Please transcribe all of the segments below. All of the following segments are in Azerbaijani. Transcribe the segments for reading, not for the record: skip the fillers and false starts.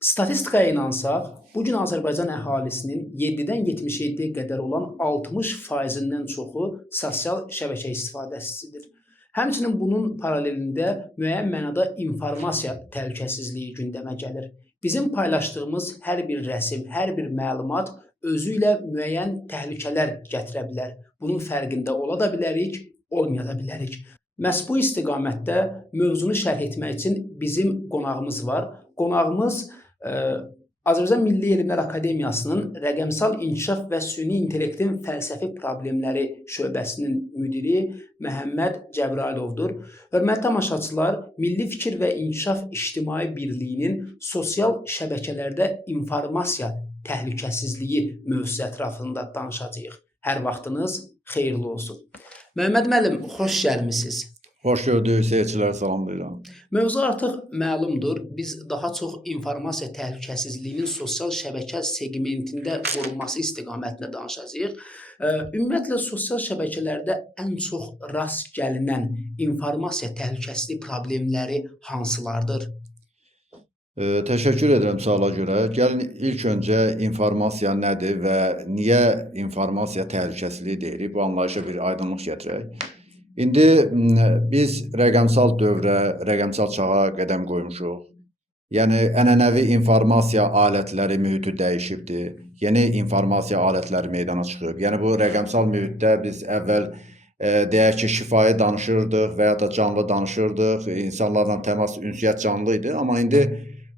Statistikaya inansaq, bu gün Azərbaycan əhalisinin 7-dən 77-yə qədər olan 60%-dən çoxu sosial şəbəkə istifadəçisidir. Həmçinin bunun paralelində müəyyən mənada informasiya təhlükəsizliyi gündəmə gəlir. Bizim paylaşdığımız hər bir rəsm, hər bir məlumat özü ilə müəyyən təhlükələr gətirə bilər. Bunun fərqində ola da bilərik, olmaya da bilərik. Məhz bu istiqamətdə mövzunu şərh etmək üçün bizim qonağımız var. Qonağımız Azərbaycan Milli Elmlər Akademiyasının Rəqəmsal İnkişaf və Süni İntellektin Fəlsəfi Problemləri şöbəsinin müdiri Məhəmməd Cəbralovdur. Hörmətli tamaşaçılar, Milli Fikir və İnkişaf İctimai Birliyinin sosial şəbəkələrdə informasiya təhlükəsizliyi mövzusu ətrafında danışacağıq. Hər vaxtınız xeyirli olsun. Məhəmməd müəllim, xoş gəlmisiniz. Xoş gördük, seyircilərə salamlayıram. Mövzu artıq məlumdur. Biz daha çox informasiya təhlükəsizliyinin sosial şəbəkə segmentində qorunması istiqamətində danışacağıq. Ümumiyyətlə, sosial şəbəkələrdə ən çox rast gəlinən informasiya təhlükəsizliyi problemləri hansılardır? Təşəkkür edirəm suala görə. Gəlin ilk öncə informasiya nədir və niyə informasiya təhlükəsizliyi deyirik? Bu anlayışa bir aydınlıq gətirək. İndi biz rəqəmsal dövrə, rəqəmsal çağa qədəm qoymuşuq. Yəni, ənənəvi informasiya alətləri mühiti dəyişibdir. Yeni informasiya alətləri meydana çıxıb. Yəni, bu rəqəmsal mühitdə biz əvvəl deyək ki, şifahi danışırdıq və ya da canlı danışırdıq. İnsanlarla təmas, ünsiyyət canlı idi. Amma indi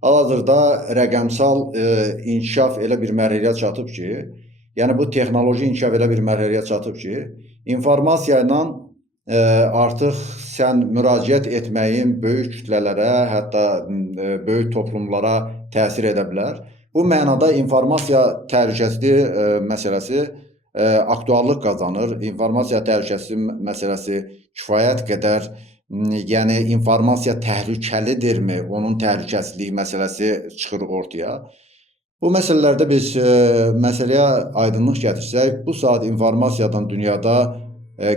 hal-hazırda rəqəmsal inkişaf elə bir mərhələyə çatıb ki, yəni bu texnoloji inkişaf elə bir mərhələyə çatıb ki, informasiya ilə artıq sən müraciət etməyin böyük kütlələrə, hətta böyük toplumlara təsir edə bilər. Bu mənada informasiya təhlükəsizliyi məsələsi aktuallıq qazanır. İnformasiya təhlükəsizliyi məsələsi kifayət qədər, yəni informasiya təhlükəlidirmi, onun təhlükəsizliyi məsələsi çıxır ortaya. Bu məsələlərdə biz məsələyə aydınlıq gətirsək, bu saat informasiyadan dünyada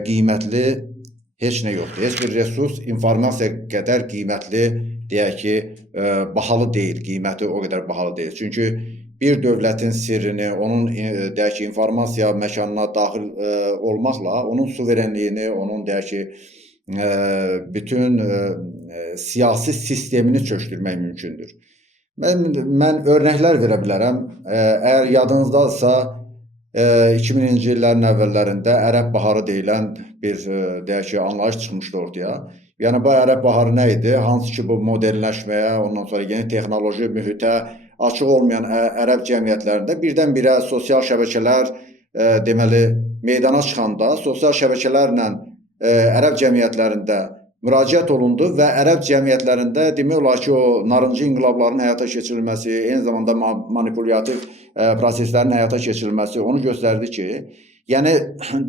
qiymətli heç nə yoxdur. Heç bir resurs informasiya qədər qiymətli, deyək ki, bahalı deyil, qiyməti o qədər bahalı deyil. Çünki bir dövlətin sirrini, onun deyək ki, informasiya məkanına daxil olmaqla, onun suverenliyini, onun deyək ki, bütün siyasi sistemini çökdürmək mümkündür. Mən örnəklər verə bilərəm. Əgər yadınızdadsa, 2000-ci illərin əvvəllərində Ərəb Baharı deyilən bir deyək ki, anlayış çıxmışdı ortaya. Yəni, bu Ərəb Baharı nə idi? Hansı ki, bu modernləşməyə, ondan sonra yeni texnoloji mühitə açıq olmayan ərəb cəmiyyətlərində birdən-birə sosial şəbəkələr deməli, meydana çıxanda, sosial şəbəkələrlə ərəb cəmiyyətlərində müraciət olundu və ərəb cəmiyyətlərində demək olar ki, o narıncı inqilabların həyata keçirilməsi, eyni zamanda manipulyativ proseslərin həyata keçirilməsi onu göstərdi ki, yəni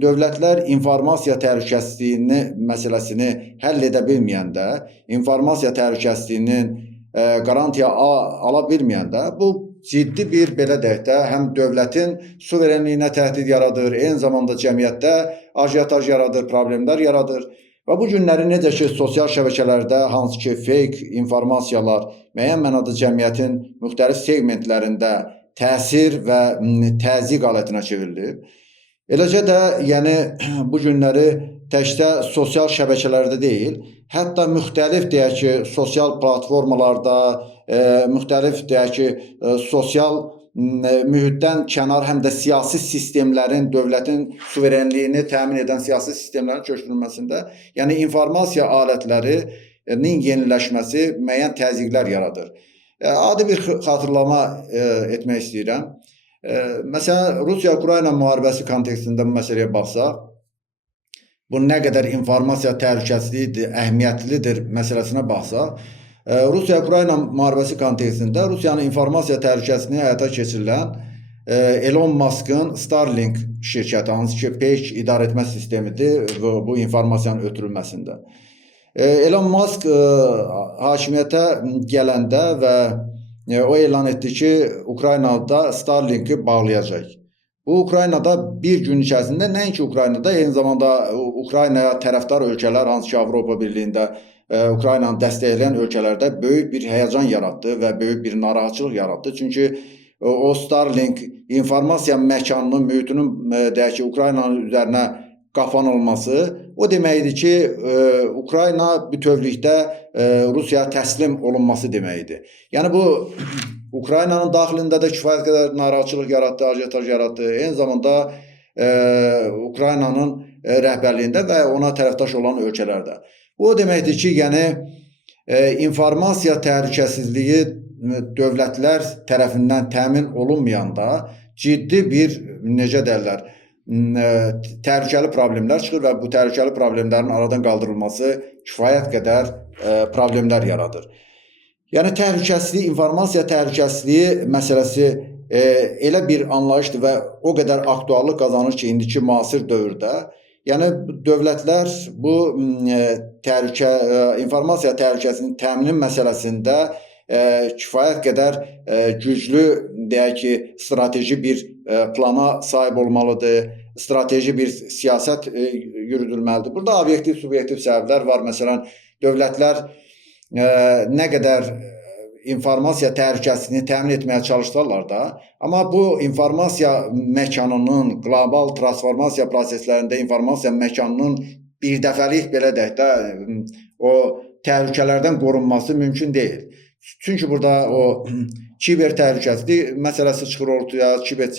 dövlətlər informasiya təhlükəsizliyini məsələsini həll edə bilməyəndə, informasiya təhlükəsizliyinin qarantiya ala bilməyəndə, bu ciddi bir, belə deyək də, həm dövlətin suverenliyinə təhdid yaradır, eyni zamanda cəmiyyətdə ajiyotaj yaradır, problemlər yaradır. Və bu günləri necə ki, sosial şəbəkələrdə hansı ki, fake informasiyalar müəyyən mənada cəmiyyətin müxtəlif segmentlərində təsir və təzyiq alətinə çevrilib. Eləcə də, yəni, bu günləri təkcə sosial şəbəkələrdə deyil, hətta müxtəlif, deyək ki, sosial platformalarda, müxtəlif, deyək ki, sosial mühitdən kənar həm də siyasi sistemlərin, dövlətin suverenliyini təmin edən siyasi sistemlərin köçürülməsində, yəni informasiya alətlərinin yeniləşməsi müəyyən təzyiqlər yaradır. Adi bir xatırlama etmək istəyirəm. Məsələn, Rusiya-Ukrayna müharibəsi kontekstində bu məsələyə baxsaq, bu nə qədər informasiya təhlükəsizliyidir, əhəmiyyətlidir məsələsinə baxsaq, Rusiya-Ukrayna müharibəsi kontekstində Rusiyanın informasiya təhlükəsizliyini həyata keçirilən Elon Musk'ın Starlink şirkəti, hansı ki, peyk idarə etmə sistemidir bu informasiyanın ötürülməsində. Elon Musk hakimiyyətə gələndə və o elan etdi ki, Ukraynada Starlink'i bağlayacaq. Bu, Ukraynada bir gün içərisində, nəinki Ukraynada, eyni zamanda Ukraynaya tərəfdar ölkələr, hansı ki, Avropa Birliyində Ukraynanı dəstəkləyən ölkələrdə böyük bir həyəcan yaratdı və böyük bir narahatçılıq yaratdı. Çünki o Starlink informasiya məkanının, mühitinin deyək ki, Ukraynanın üzərinə qapanılması o deməkdir ki, Ukrayna bütövlükdə Rusiyaya təslim olunması deməkdir. Yəni bu Ukraynanın daxilində də kifayət qədər narahatçılıq yaratdı, ajitaj yaratdı. Eyni zamanda Ukraynanın rəhbərliyində və ona tərəfdaş olan ölkələrdə. Bu o deməkdir ki, yəni informasiya təhlükəsizliyi dövlətlər tərəfindən təmin olunmayanda ciddi bir, necə deyirlər, təhlükəli problemlər çıxır və bu təhlükəli problemlərin aradan qaldırılması kifayət qədər problemlər yaradır. Yəni təhlükəsizlik, informasiya təhlükəsizliyi məsələsi elə bir anlayışdır və o qədər aktuallıq qazanır ki, indiki müasir dövrdə. Yəni dövlətlər bu informasiya təhlükəsizliyinin təmini məsələsində kifayət qədər güclü, deyək ki, strateji bir plana sahib olmalıdır, strateji bir siyasət yürüdülməlidir. Burada obyektiv, subyektiv səbəblər var. Məsələn, dövlətlər nə qədər informasiya təhlükəsizliyini təmin etməyə çalışsalar da, amma bu informasiya məkanının, qlobal transformasiya proseslərində informasiya məkanının birdəfəlik belə deyək də o təhlükələrdən qorunması mümkün deyil. Çünki burada o kiber təhlükəsizlik məsələsi çıxır ortaya, kiber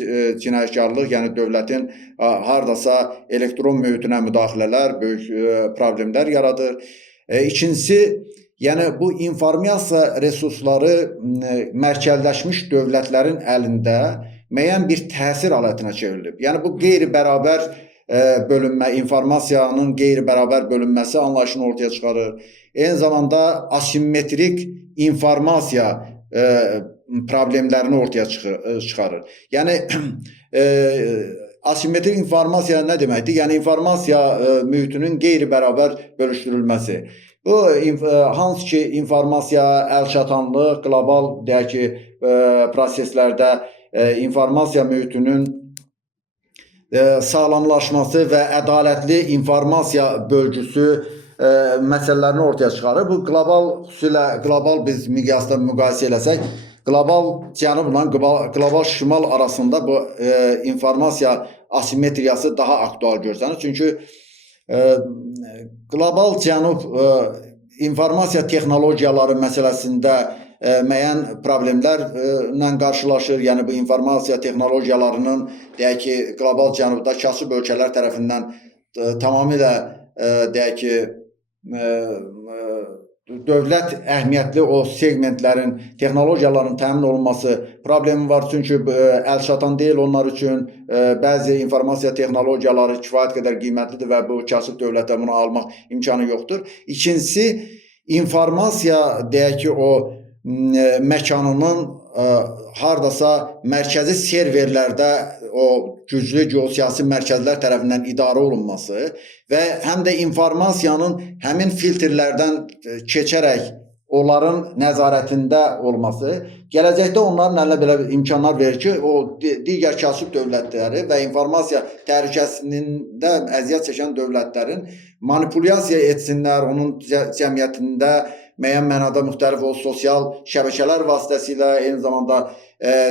cinayətkarlıq, yəni dövlətin hardasa elektron mühitinə müdaxilələr böyük problemlər yaradır. İkincisi, yəni bu informasiya resursları mərkəzləşmiş dövlətlərin əlində müəyyən bir təsir alətinə çevrilib. Yəni bu qeyri-bərabər bölünmə, informasiyanın qeyri-bərabər bölünməsi anlayışını ortaya çıxarır. Eyni zamanda asimetrik informasiya problemlərini ortaya çıxarır. Yəni asimetrik informasiya nə deməkdir? Yəni informasiya mühitinin qeyri-bərabər bölüşdürülməsi. Bu hansı ki informasiya əlçatanlıq, qlobal deyək ki proseslərdə informasiya mühitinin sağlamlaşması və ədalətli informasiya bölgüsü məsələlərini ortaya çıxarır. Bu xüsusilə qlobal biz miqyasda müqayisə eləsək, qlobal cənubla qlobal şimal arasında bu informasiya asimetriyası daha aktual görsənir. Çünki qlobal cənub informasiya texnologiyaları məsələsində müəyyən problemlərlə qarşılaşır. Yəni bu informasiya texnologiyalarının deyək ki, qlobal cənubda kasıb ölkələr tərəfindən tamamilə deyək ki, dövlət əhəmiyyətli o segmentlərin, texnologiyaların təmin olunması problemi var. Çünki əlçatan deyil onlar üçün. Bəzi informasiya texnologiyaları kifayət qədər qiymətlidir və bu kasıb dövlətə bunu almaq imkanı yoxdur. İkincisi, informasiya deyək ki, o məkanının hardasa mərkəzi serverlərdə o güclü geosiyasi mərkəzlər tərəfindən idarə olunması və həm də informasiyanın həmin filtrlərdən keçərək onların nəzarətində olması gələcəkdə onların əlinə belə imkanlar verir ki, o digər kasıb dövlətləri və informasiya təhlükəsizliyində əziyyət çəkən dövlətlərin manipulyasiya etsinlər, onun cəmiyyətində müəyyən mənada müxtəlif o sosial şəbəkələr vasitəsilə, eyni zamanda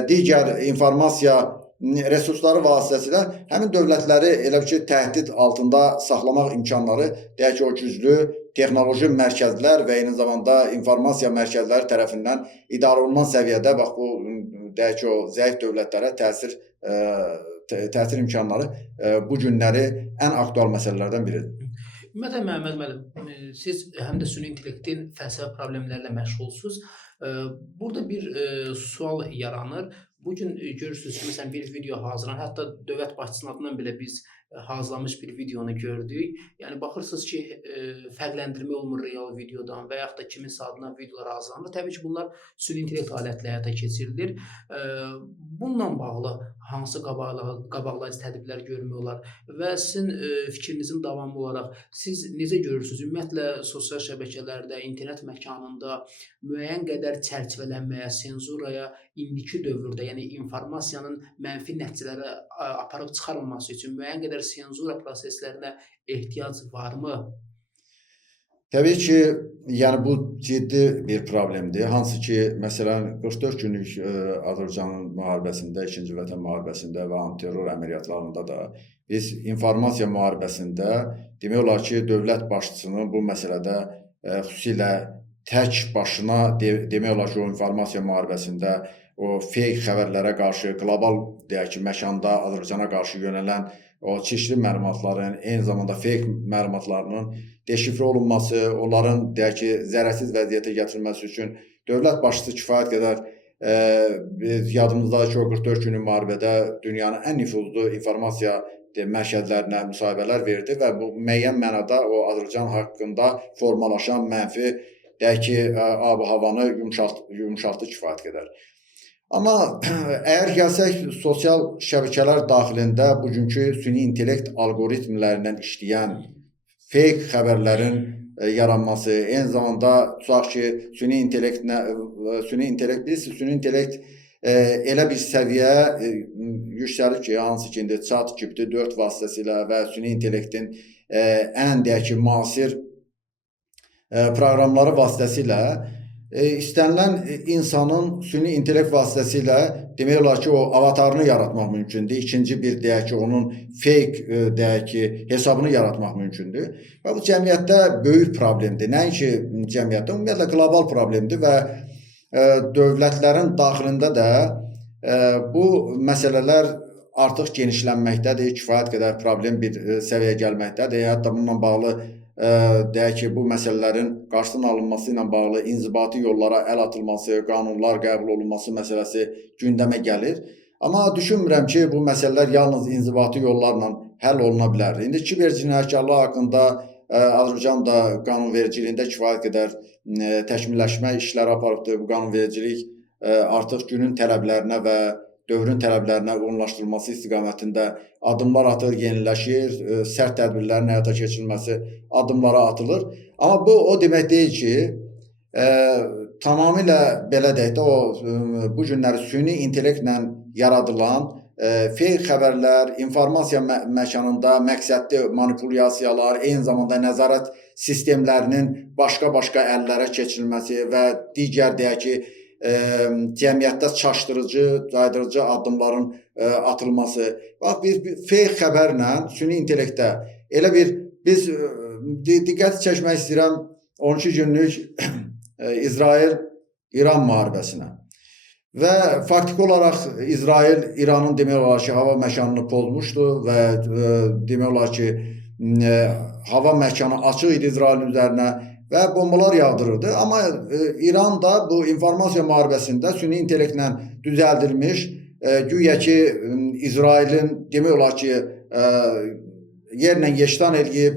digər informasiya resursları vasitəsilə həmin dövlətləri elə ki, təhdid altında saxlamaq imkanları, deyək ki, o güclü texnoloji mərkəzlər və eyni zamanda informasiya mərkəzləri tərəfindən idarə olunan səviyyədə bax bu, deyək ki, o zəif dövlətlərə təsir imkanları bu günləri ən aktual məsələlərdən biridir. Ümumiyyətlə, Məhəmməd müəllim, siz həm də süni intellektin fəlsəfi problemlərlə məşğulsunuz. Burada bir sual yaranır. Bugün görürsünüz ki, məsələn, bir video hazırlanır. Hətta dövlət başçısının adından belə biz hazırlanmış bir videonu gördük. Yəni baxırsınız ki, fərqləndirmə olmur real videodan və yaxud da kiminsə adına videolar hazırlanır. Təbii ki, bunlar süni intellekt alətlə həyata keçirilir. Bununla bağlı hansı qabaqlayıcı tədbirlər görmək olar və sizin fikrinizin davamı olaraq siz necə görürsünüz? Ümumiyyətlə sosial şəbəkələrdə, internet məkanında müəyyən qədər çərçivələnməyə, senzuraya indiki dövrdə, yəni informasiyanın mənfi nəticələri aparıb çıxarılması üçün müəyyən qədər senzura proseslərinə ehtiyac varmı? Təbii ki, yəni bu ciddi bir problemdir. Hansı ki, məsələn, 44 günlük Azərbaycanın müharibəsində, 2-ci Vətən müharibəsində və antiterror əməliyyatlarında da biz informasiya müharibəsində demək olar ki, dövlət başçısının bu məsələdə xüsusilə tək başına demək olar ki, o informasiya müharibəsində o fake xəbərlərə qarşı qlobal deyək ki, məkanda Azərbaycana qarşı yönələn o çeşitli məlumatların, eyni zamanda fake məlumatlarının deşifrə olunması, onların deyək ki, zərərsiz vəziyyətə gətirilməsi üçün dövlət başçısı kifayət qədər yadımızdadır ki, o 44 günlük müharibədə dünyanın ən nüfuzlu informasiya mərkəzlərinə müsahibələr verdi və bu müəyyən mənada o Azərbaycan haqqında formalaşan mənfi deyək ki, ab-havanı yumşaltdı kifayət qədər. Amma əgər gəlsək sosial şəbəkələr daxilində bugünkü süni intellekt algoritmlərindən işləyən fake xəbərlərin yaranması, eyni zamanda tutaq ki, süni intellekt elə bir səviyyə yüksəlib ki, hansı ki, indi ChatGPT-4 vasitəsilə və süni intellektin ən deyək ki, müasir proqramları vasitəsilə istənilən insanın süni intellekt vasitəsilə demək olar ki, o avatarını yaratmaq mümkündür. İkinci bir deyək ki, onun fake deyək ki, hesabını yaratmaq mümkündür. Və bu cəmiyyətdə böyük problemdir. Nəinki cəmiyyətdə, ümumiyyətlə qlobal problemdir və dövlətlərin daxilində də bu məsələlər artıq genişlənməkdədir, kifayət qədər problem bir səviyyəyə gəlməkdədir. Hətta bununla bağlı deyək ki, bu məsələlərin qarşısının alınması ilə bağlı inzibati yollara əl atılması, qanunlar qəbul olunması məsələsi gündəmə gəlir. Amma düşünmürəm ki, bu məsələlər yalnız inzibati yollarla həll oluna bilər. İndi kiber cinayətkarlığı haqqında Azərbaycan da qanunvericiliyində kifayət qədər təkmilləşmə işləri aparıbdır. Bu qanunvericilik artıq günün tələblərinə və dövrün tələblərinə uyğunlaşdırılması istiqamətində addımlar atır, yeniləşir, sərt tədbirlərin həyata keçirilməsi addımlara atılır. Amma bu o demək deyil ki, tamamilə belə deyək də, bu günləri süni intellektlə yaradılan fake xəbərlər, informasiya məkanında məqsədli manipulyasiyalar, eyni zamanda nəzarət sistemlərinin başqa-başqa əllərə keçirilməsi və digər deyək ki, cəmiyyətdə çaşdırıcı, caydırıcı addımların atılması. Bax, biz fake xəbərlə süni intellektdə elə bir, biz diqqəti çəkmək istəyirəm 12 günlük İsrail-İran müharibəsinə. Və faktiki olaraq İsrail İranın demək olar ki, hava məkanını pozmuşdu və demək olar ki, hava məkanı açıq idi İsrailin üzərinə və bombalar yağdırırdı. Amma İran da bu informasiya müharibəsində süni intellektlə düzəldilmiş, güya ki, İsrailin demək olar ki, yerlə yeşdan eləyib,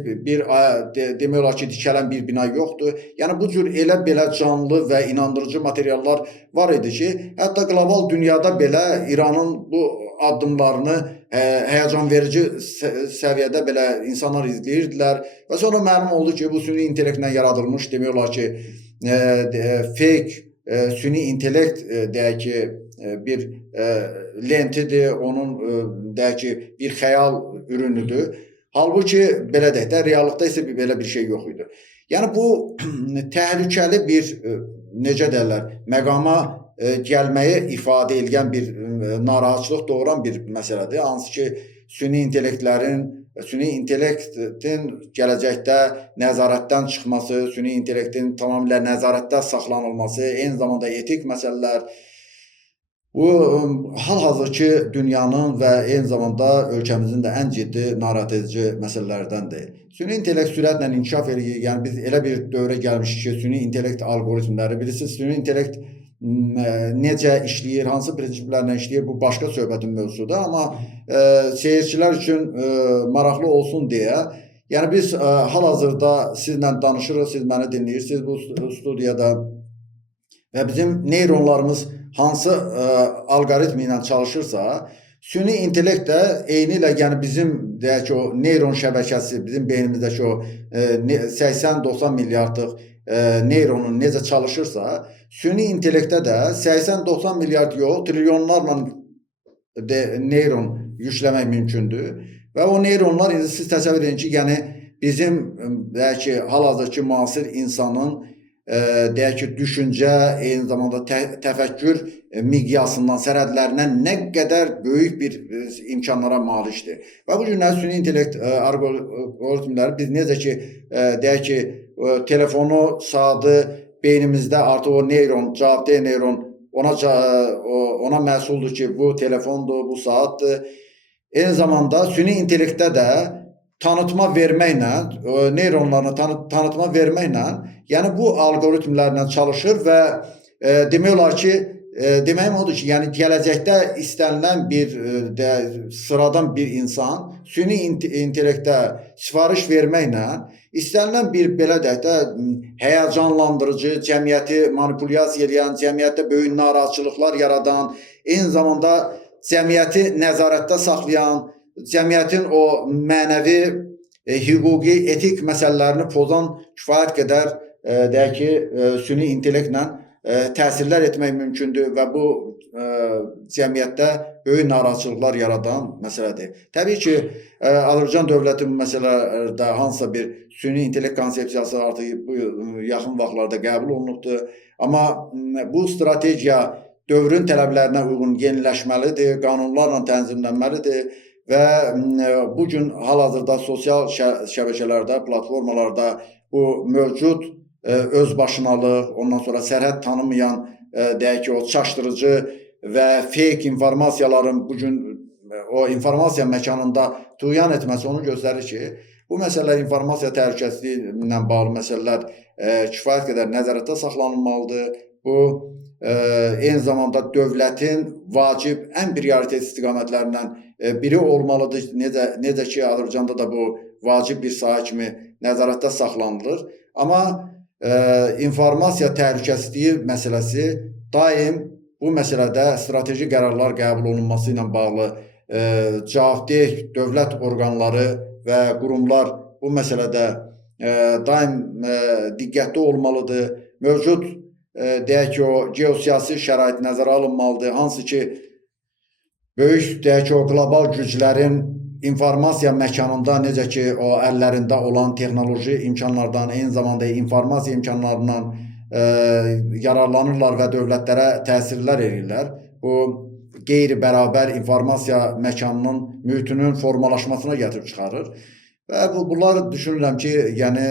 demək olar ki, dikələn bir bina yoxdur. Yəni, bu cür elə belə canlı və inandırıcı materiallar var idi ki, hətta qlobal dünyada belə İranın bu addımlarını həyəcan verici səviyyədə belə insanlar izləyirdilər və sonra məlum oldu ki, bu süni intellektlə yaradılmış, demək olar ki, fake süni intellekt deyək ki, bir lentidir, onun deyək ki, bir xəyal ürünüdür. Halbuki belə deyək də, reallıqda isə belə bir şey yox idi. Yəni, bu təhlükəli bir, necə deyirlər, məqama gəlməyə ifadə edən bir narahatçılıq doğuran bir məsələdir. Hansı ki, süni intellektin gələcəkdə nəzarətdən çıxması, süni intellektin tamamilə nəzarətdə saxlanılması, eyni zamanda etik məsələlər, bu hal-hazırki dünyanın və eyni zamanda ölkəmizin də ən ciddi narahat edici məsələlərdəndir. Süni intellekt sürətlə inkişaf edir. Yəni, biz elə bir dövrə gəlmişik ki, süni intellekt algoritmləri, bilirsiniz, süni intellekt necə işləyir, hansı prinsiplərlə işləyir, bu başqa söhbətin mövzusudur. Amma seyircilər üçün maraqlı olsun deyə, yəni biz hal-hazırda sizlə danışırıq, siz məni dinləyirsiniz bu studiyada və bizim neyronlarımız hansı algoritmi ilə çalışırsa, süni intellekt də eyni ilə, yəni bizim deyək ki, o neyron şəbəkəsi, bizim beynimizdəki o 80-90 milyardlıq neyronun necə çalışırsa, süni intellektdə də 80-90 milyard yox, trilyonlarla neyron yükləmək mümkündür. Və o neyronlar, siz təsəvvür edin ki, yəni bizim deyək ki, hal-hazırki müasir insanın deyək ki, düşüncə, eyni zamanda təfəkkür miqyasından, sərhədlərindən nə qədər böyük bir imkanlara malikdir. Və bu günlər süni intellekt algoritmləri biz necə ki, deyək ki, telefonu, saatı beynimizdə artıq o neyron, cavabdeh neyron ona məsuldur ki, bu telefondur, bu saatdır. Eyni zamanda süni intellektdə də tanıtma verməklə, neyronlarına tanıtma verməklə, yəni bu algoritmlərlə çalışır və demək olar ki, deməyim odur ki, yəni gələcəkdə istənilən bir sıradan bir insan süni intellektə sifariş verməklə istənilən bir belə deyək də həyəcanlandırıcı, cəmiyyəti manipulyasiya edən, cəmiyyətdə böyük narahatçılıqlar yaradan, eyni zamanda cəmiyyəti nəzarətdə saxlayan, cəmiyyətin o mənəvi, hüquqi, etik məsələlərini pozan kifayət qədər deyək ki, süni intellektlə təsirlər etmək mümkündür və bu cəmiyyətdə böyük narahatçılıqlar yaradan məsələdir. Təbii ki, Azərbaycan dövləti bu məsələlərdə hansısa bir süni intellekt konsepsiyası artıq bu yaxın vaxtlarda qəbul olunubdur. Amma bu strategiya dövrün tələblərinə uyğun yeniləşməlidir, qanunlarla tənzimlənməlidir və bu gün hal-hazırda sosial şəbəkələrdə, platformalarda bu mövcud özbaşınalıq, ondan sonra sərhəd tanımayan, deyək ki, o çaşdırıcı və fake informasiyaların bugün o informasiya məkanında tuğyan etməsi onu göstərir ki, bu məsələlər informasiya təhlükəsizliyi ilə bağlı məsələlər kifayət qədər nəzarətdə saxlanılmalıdır. Bu, eyni zamanda dövlətin vacib ən prioritet istiqamətlərindən biri olmalıdır. Necə ki, Azərbaycanda da bu vacib bir sahə kimi nəzarətdə saxlanılır. Amma informasiya təhlükəsizliyi məsələsi daim bu məsələdə strateji qərarlar qəbul olunması ilə bağlı cavabdeh dövlət orqanları və qurumlar bu məsələdə daim diqqətli olmalıdır. Mövcud deyək ki, o geosiyasi şərait nəzərə alınmalıdır. Hansı ki, böyük deyək ki, o qlobal güclərin informasiya məkanında necə ki, o əllərində olan texnoloji imkanlardan, eyni zamanda informasiya imkanlarından yararlanırlar və dövlətlərə təsirlər edirlər. Bu, qeyri-bərabər informasiya məkanının mühitinin formalaşmasına gətirib çıxarır. Və bunlar düşünürəm ki, yəni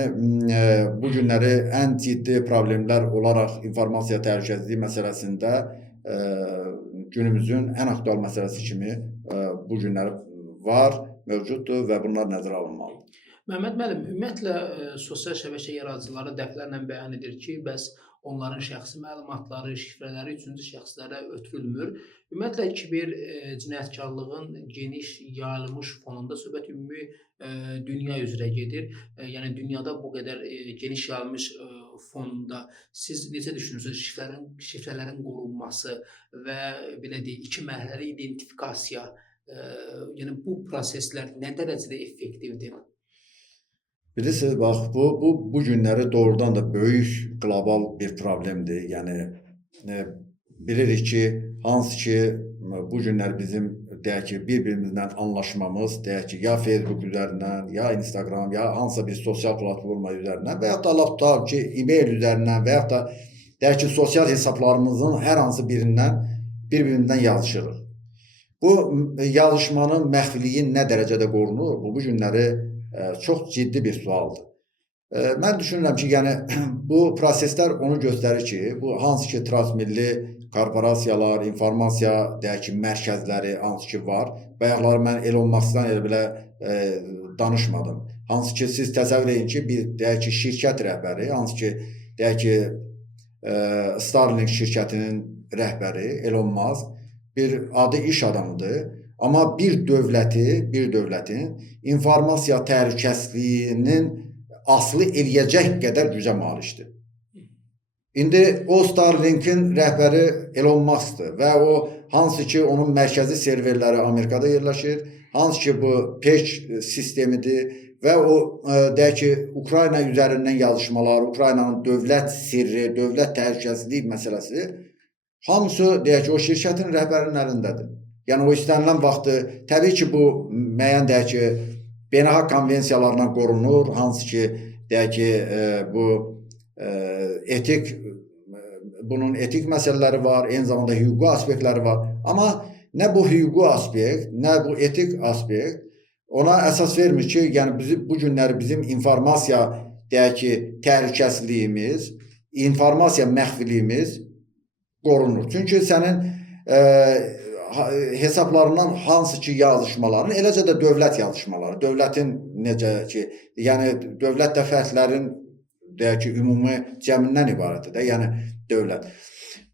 bu günləri ən ciddi problemlər olaraq informasiya təhlükəsizliyi məsələsində günümüzün ən aktual məsələsi kimi bu günləri var, mövcuddur və bunlar nəzərə alınmalıdır. Məhəmməd müəllim, ümumiyyətlə sosial şəbəkə yaradıcıları dəfələrlə bəyan edir ki, bəs onların şəxsi məlumatları, şifrələri üçüncü şəxslərə ötürülmür. Ümumiyyətlə kiber cinayətkarlığın geniş yayılmış fonunda söhbət ümumi dünya üzrə gedir. Yəni dünyada bu qədər geniş yayılmış fonunda siz necə düşünürsünüz şifrələrin qorunması və belə deyək, iki mərhələli identifikasiya, yəni bu proseslər nə dərəcədə effektivdir? Bilirsiniz, bax, bu günləri doğrudan da böyük qlobal bir problemdir. Yəni, bilirik ki, hansı ki, bu günlər bizim, deyək ki, bir-birimizlə anlaşmamız, deyək ki, ya Facebook üzərindən, ya Instagram, ya hansısa bir sosial platforma üzərindən və yaxud da laptop ki, e-mail üzərindən və yaxud da, deyək ki, sosial hesablarımızın hər hansı birindən bir-birimizdən yazışırıq. Bu yazışmanın məxfiliyi nə dərəcədə qorunur? Bu günləri çox ciddi bir sualdır. Mən düşünürəm ki, yəni bu proseslər onu göstərir ki, bu hansı ki transmilli korporasiyalar, informasiya deyək ki, mərkəzləri hansı ki var. Bayaqları mən Elon Musk'dan elə belə danışmadım. Hansı ki siz təsəvvür edin ki, bir deyək ki şirkət rəhbəri, hansı ki deyək ki Starlink şirkətinin rəhbəri Elon Musk bir adı iş adamıdır. Amma bir dövlətin informasiya təhlükəsizliyinin aslı eləyəcək qədər gücə malikdir. İndi o Starlink'in rəhbəri Elon Musk'dır və o hansı ki onun mərkəzi serverləri Amerikada yerləşir, hansı ki bu patch sistemidir və o deyək ki Ukrayna üzərindən yazışmalar, Ukraynanın dövlət sirri, dövlət təhlükəsizlik məsələsi hamısı deyək ki o şirkətin rəhbərinin əlindədir. Yəni o istənilən vaxtı təbii ki bu müəyyən deyək ki beynəlxalq konvensiyalarla qorunur, hansı ki, deyək ki, bu etik bunun etik məsələləri var, eyni zamanda hüquqi aspektləri var. Amma nə bu hüquqi aspekt, nə bu etik aspekt ona əsas vermir ki, yəni bu günləri bizim informasiya, deyək ki, təhlükəsizliyimiz, informasiya məxfiliyimiz qorunur. Çünki sənin hesablarından hansı ki yazışmaların, eləcə də dövlət yazışmaları, dövlətin necə ki, yəni dövlət də fərdlərin, deyək ki, ümumi cəmindən ibarətdir də, yəni dövlət.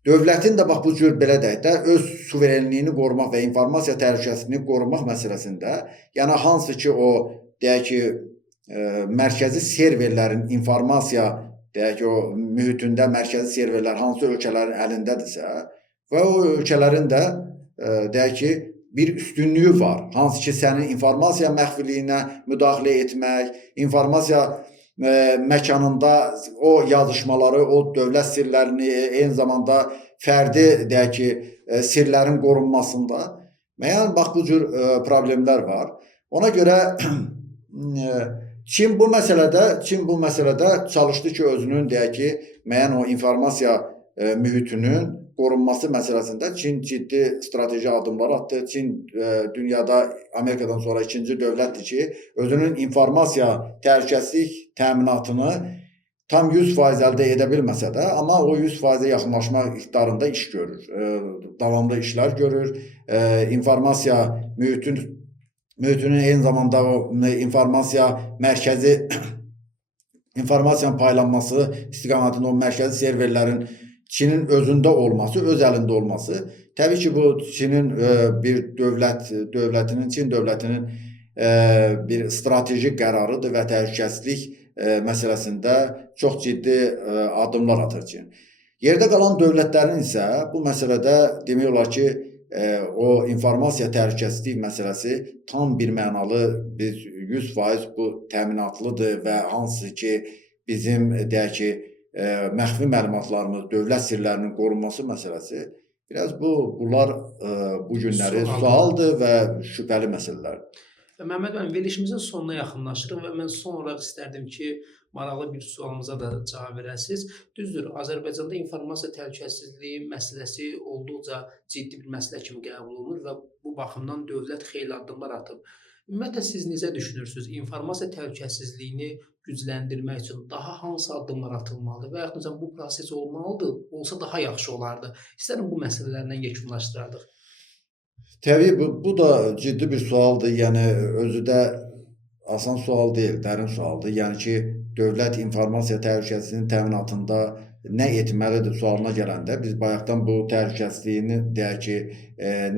Dövlətin də bax bu cür belə deyək də öz suverenliyini qorumaq və informasiya təhlükəsizliyini qorumaq məsələsində, yəni hansı ki o deyək ki mərkəzi serverlərin informasiya deyək ki o mühitində mərkəzi serverlər hansı ölkələrin əlindədirsə və o ölkələrin də deyək ki bir üstünlüyü var. Hansı ki sənin informasiya məxfiliyinə müdaxilə etmək, informasiya məkanında o yazışmaları, o dövlət sirlərini, eyni zamanda fərdi deyək ki, sirlərin qorunmasında müəyyən bax bu cür problemlər var. Ona görə Çin bu məsələdə çalışdı ki, özünün deyək ki, müəyyən o informasiya mühitinin qorunması məsələsində Çin ciddi strateji addımlar attı. Çin dünyada Amerikadan sonra ikinci dövlətdir ki, özünün informasiya təhlükəsizlik təminatını tam 100% əldə edə bilməsə də, amma o 100%-ə yaxınlaşma iqtidarında iş görür. Davamlı işlər görür. İnformasiya mühitinin eyni zamanda o informasiya mərkəzi informasiyanın paylanması istiqamətində o mərkəzi serverlərin Çinin özündə olması, öz əlində olması, təbii ki, bu Çinin bir Çin dövlətinin bir strateji qərarıdır və təhlükəsizlik məsələsində çox ciddi addımlar atır Çin. Yerdə qalan dövlətlərin isə bu məsələdə demək olar ki, o informasiya təhlükəsizlik məsələsi tam bir mənalı biz 100% bu təminatlıdır və hansı ki, bizim deyək ki, məxfi məlumatlarımız, dövlət sirlərinin qorunması məsələsi biraz bunlar bu günləri sualdır və şübhəli məsələlərdir. Məhəmməd müəllim, verilişimizin sonuna yaxınlaşırıq və mən son olaraq istərdim ki, maraqlı bir sualımıza da cavab verəsiniz. Düzdür, Azərbaycanda informasiya təhlükəsizliyi məsələsi olduqca ciddi bir məsələ kimi qəbul olunur və bu baxımdan dövlət xeyli addımlar atıb. Ümumiyyətlə siz necə düşünürsünüz? İnformasiya təhlükəsizliyini gücləndirmək üçün daha hansı addımlar atılmalıdır və yaxud bu proses olmalıdır, olsa daha yaxşı olardı. İstərəm bu məsələlərlə yekunlaşdırardıq. Təbii bu da ciddi bir sualdır. Yəni özü də asan sual deyil, dərin sualdır. Yəni ki, dövlət informasiya təhlükəsizliyinin təminatında nə etməlidir sualına gələndə biz bayaqdan bu təhlükəsizliyini deyək ki,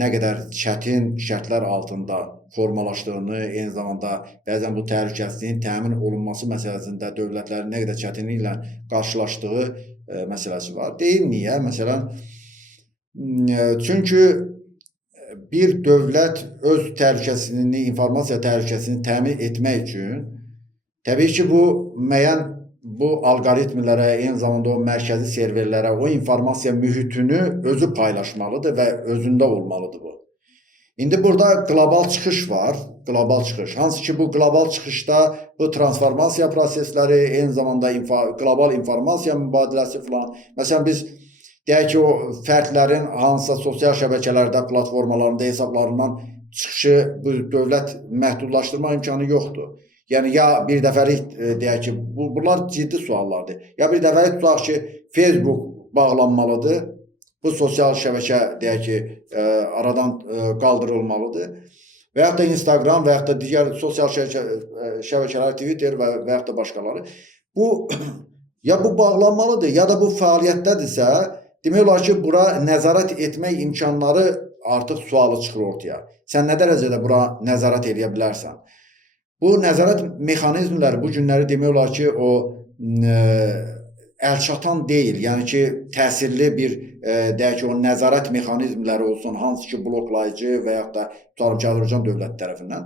nə qədər çətin şərtlər altında formalaşdığını, eyni zamanda bəzən bu təhlükəsizliyin təmin olunması məsələsində dövlətlərin nə qədər çətinliklə qarşılaşdığı məsələsi var. Deyim niyə? Məsələn, çünki bir dövlət öz təhlükəsizliyini, informasiya təhlükəsizliyini təmin etmək üçün təbii ki, bu müəyyən bu alqoritmlərə, eyni zamanda o mərkəzi serverlərə, o informasiya mühitini özü paylaşmalıdır və özündə olmalıdır bu. İndi burada qlobal çıxış var, qlobal çıxış. Hansı ki, bu qlobal çıxışda bu transformasiya prosesləri, eyni zamanda qlobal informasiya mübadiləsi falan. Məsələn, biz deyək ki, o fərdlərin hansısa sosial şəbəkələrdə, platformalarında, hesablarından çıxışı bu dövlət məhdudlaşdırma imkanı yoxdur. Yəni, ya bir dəfəlik deyək ki, bunlar ciddi suallardır. Ya bir dəfəlik tutaq ki, Facebook bağlanmalıdır, bu sosial şəbəkə deyək ki, aradan qaldırılmalıdır. Və yaxud da Instagram və yaxud da digər sosial şəbəkələr, Twitter və yaxud da başqaları. Bu, ya bu bağlanmalıdır, ya da bu fəaliyyətdədirsə, demək olar ki, bura nəzarət etmək imkanları artıq sualı çıxır ortaya. Sən nə dərəcədə bura nəzarət edə bilərsən? Bu nəzarət mexanizmləri bu günləri demək olar ki, o əlçatan deyil. Yəni ki, təsirli bir, deyək ki, o nəzarət mexanizmləri olsun, hansı ki, bloklayıcı və yaxud da tutalım ki, Azərbaycan dövləti tərəfindən.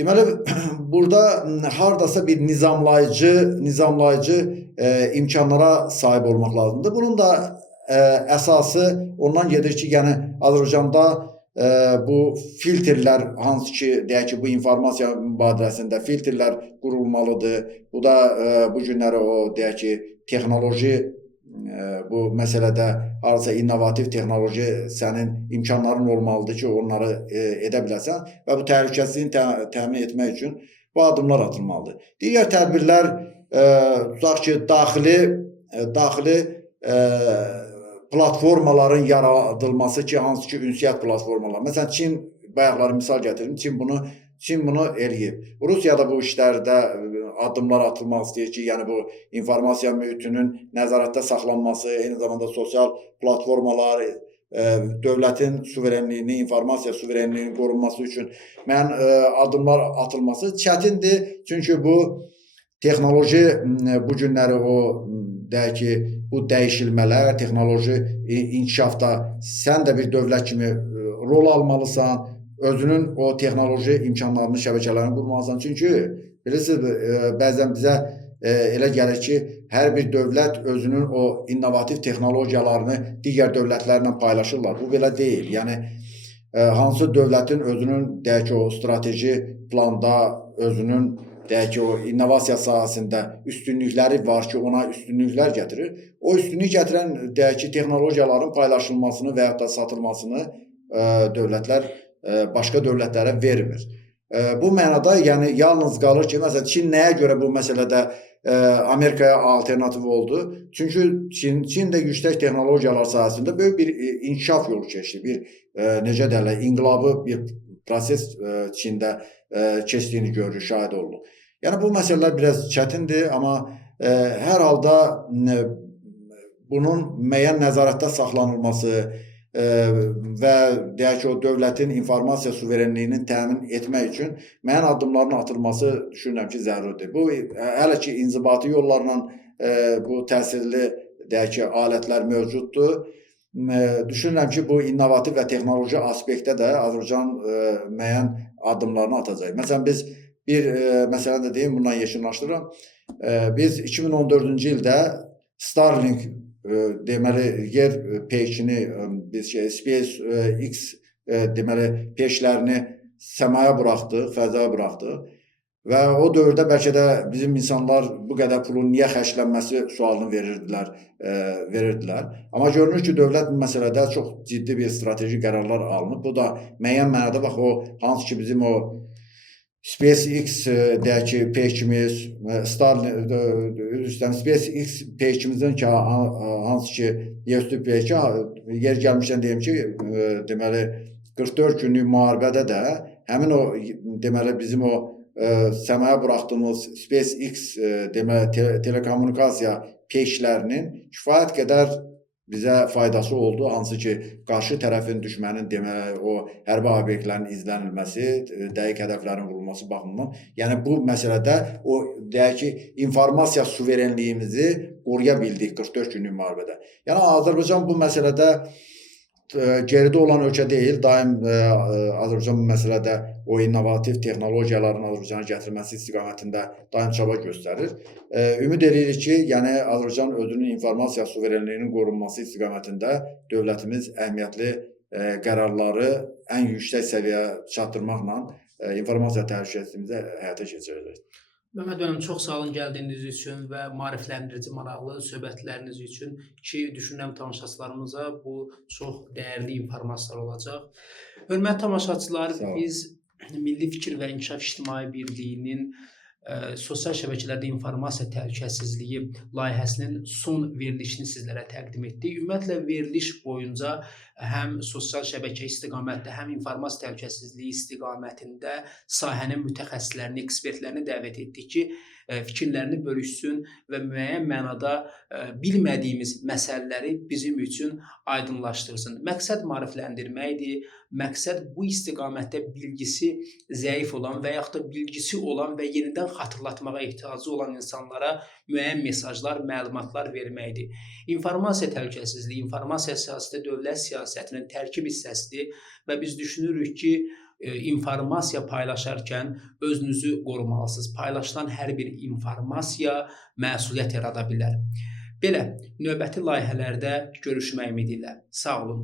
Deməli, burada hardasa bir nizamlayıcı imkanlara sahib olmaq lazımdır. Bunun da əsası ondan gedir ki, yəni Azərbaycanda bu filtrlər hansı ki, deyək ki, bu informasiya mübadiləsində filtrlər qurulmalıdır. Bu da bu günləri o deyək ki, texnoloji bu məsələdə harasa innovativ texnoloji sənin imkanların olmalıdır ki, onları edə biləsən və bu təhlükəsizliyini təmin etmək üçün bu addımlar atılmalıdır. Digər tədbirlər tutaq ki, daxili platformaların yaradılması ki, hansı ki, ünsiyyət platformaları. Məsələn, Çin, bayaqları misal gətirdim, Çin bunu eləyib. Rusiya da bu işlərdə addımlar atılmaq istəyir ki, yəni bu informasiya mühitinin nəzarətdə saxlanması, eyni zamanda sosial platformalar, dövlətin suverenliyini, informasiya suverenliyinin qorunması üçün addımlar atılması çətindir. Çünki bu texnoloji bu günləri o deyək ki, bu dəyişilmələr, texnoloji inkişafda sən də bir dövlət kimi rol almalısan, özünün o texnoloji imkanlarını, şəbəkələrini qurmalısan. Çünki bilirsiniz, bəzən bizə elə gəlir ki, hər bir dövlət özünün o innovativ texnologiyalarını digər dövlətlərlə paylaşırlar. Bu belə deyil. Yəni, hansı dövlətin özünün, deyək ki, o strateji planda, özünün, deyək ki, o innovasiya sahəsində üstünlükləri var ki, ona üstünlüklər gətirir. O üstünlük gətirən, deyək ki, texnologiyaların paylaşılmasını və yaxud da satılmasını dövlətlər başqa dövlətlərə vermir. Bu mənada yəni yalnız qalır ki, məsələn, Çin nəyə görə bu məsələdə Amerikaya alternativ oldu? Çünki Çin də yüksək texnologiyalar sahəsində böyük bir inkişaf yolu keçdi. Bir, necə deyirlər, inqilabı bir proses Çində keçdiyini görürük, şahid olduq. Yəni, bu məsələlər biraz çətindir, amma hər halda bunun müəyyən nəzarətdə saxlanılması və deyək ki, o dövlətin informasiya suverenliyini təmin etmək üçün müəyyən addımların atılması düşünürəm ki, zəruridir. Bu, hələ ki, inzibati yollarla bu təsirli, deyək ki, alətlər mövcuddur. Düşünürəm ki, bu innovativ və texnoloji aspektdə də Azərbaycan müəyyən addımlarını atacaq. Məsələn, biz bir məsələn də deyim, bundan yekunlaşdırıram. Biz 2014-cü ildə Starlink deməli yer peykini, biz SpaceX deməli peyklərini səmaya buraxdıq, fəzaya buraxdıq və o dövrdə bəlkə də bizim insanlar bu qədər pulun niyə xərclənməsi sualını verirdilər. Amma görünür ki, dövlət bu məsələdə çox ciddi bir strateji qərarlar alınıb. Bu da müəyyən mənada bax o hansı ki bizim o SpaceX deyək ki, peykimiz, SpaceX peykimizin ki, hansı ki, yerüstü peyki, yer gəlmişdən deyim ki, deməli, 44 günlük müharibədə də həmin o, deməli, bizim o səmaya buraxdığımız SpaceX deməli, telekommunikasiya peyklərinin kifayət qədər bizə faydası oldu, hansı ki, qarşı tərəfin, düşmənin deməli, o hərbi obyektlərin izlənilməsi, dəqiq hədəflərin vurulması baxımından. Yəni, bu məsələdə o, deyək ki, informasiya suverenliyimizi qoruya bildik 44 günlük müharibədə. Yəni, Azərbaycan bu məsələdə geridə olan ölkə deyil, daim Azərbaycan bu məsələdə o innovativ texnologiyaların Azərbaycana gətirilməsi istiqamətində daim çaba göstərir. Ümid edirik ki, yəni Azərbaycan özünün informasiya suverenliyinin qorunması istiqamətində dövlətimiz əhəmiyyətli qərarları ən yüksək səviyyəyə çatdırmaqla informasiya təhlükəsizliyimizi həyata keçirəcək. Məhəmməd müəllim, çox sağ olun gəldiyiniz üçün və maarifləndirici, maraqlı söhbətləriniz üçün ki, düşünürəm tamaşaçılarımıza bu çox dəyərli informasiyalar olacaq. Hörmətli tamaşaçılar, biz Milli Fikir və İnkişaf İctimai Birliyinin sosial şəbəkələrdə informasiya təhlükəsizliyi layihəsinin son verilişini sizlərə təqdim etdik. Ümumiyyətlə, veriliş boyunca həm sosial şəbəkə istiqamətdə, həm informasiya təhlükəsizliyi istiqamətində sahənin mütəxəssislərini, ekspertlərini dəvət etdik ki, fikirlərini bölüşsün və müəyyən mənada bilmədiyimiz məsələləri bizim üçün aydınlaşdırsın. Məqsəd maarifləndirməkdir, məqsəd bu istiqamətdə bilgisi zəif olan və yaxud da bilgisi olan və yenidən xatırlatmağa ehtiyacı olan insanlara müəyyən mesajlar, məlumatlar verməkdir. İnformasiya təhlükəsizliyi, informasiya siyasəti dövlət siyasətinin tərkib hissəsidir və biz düşünürük ki, informasiya paylaşarkən özünüzü qorumalısınız. Paylaşılan hər bir informasiya məsuliyyət yarada bilər. Belə, növbəti layihələrdə görüşmək ümidi ilə. Sağ olun.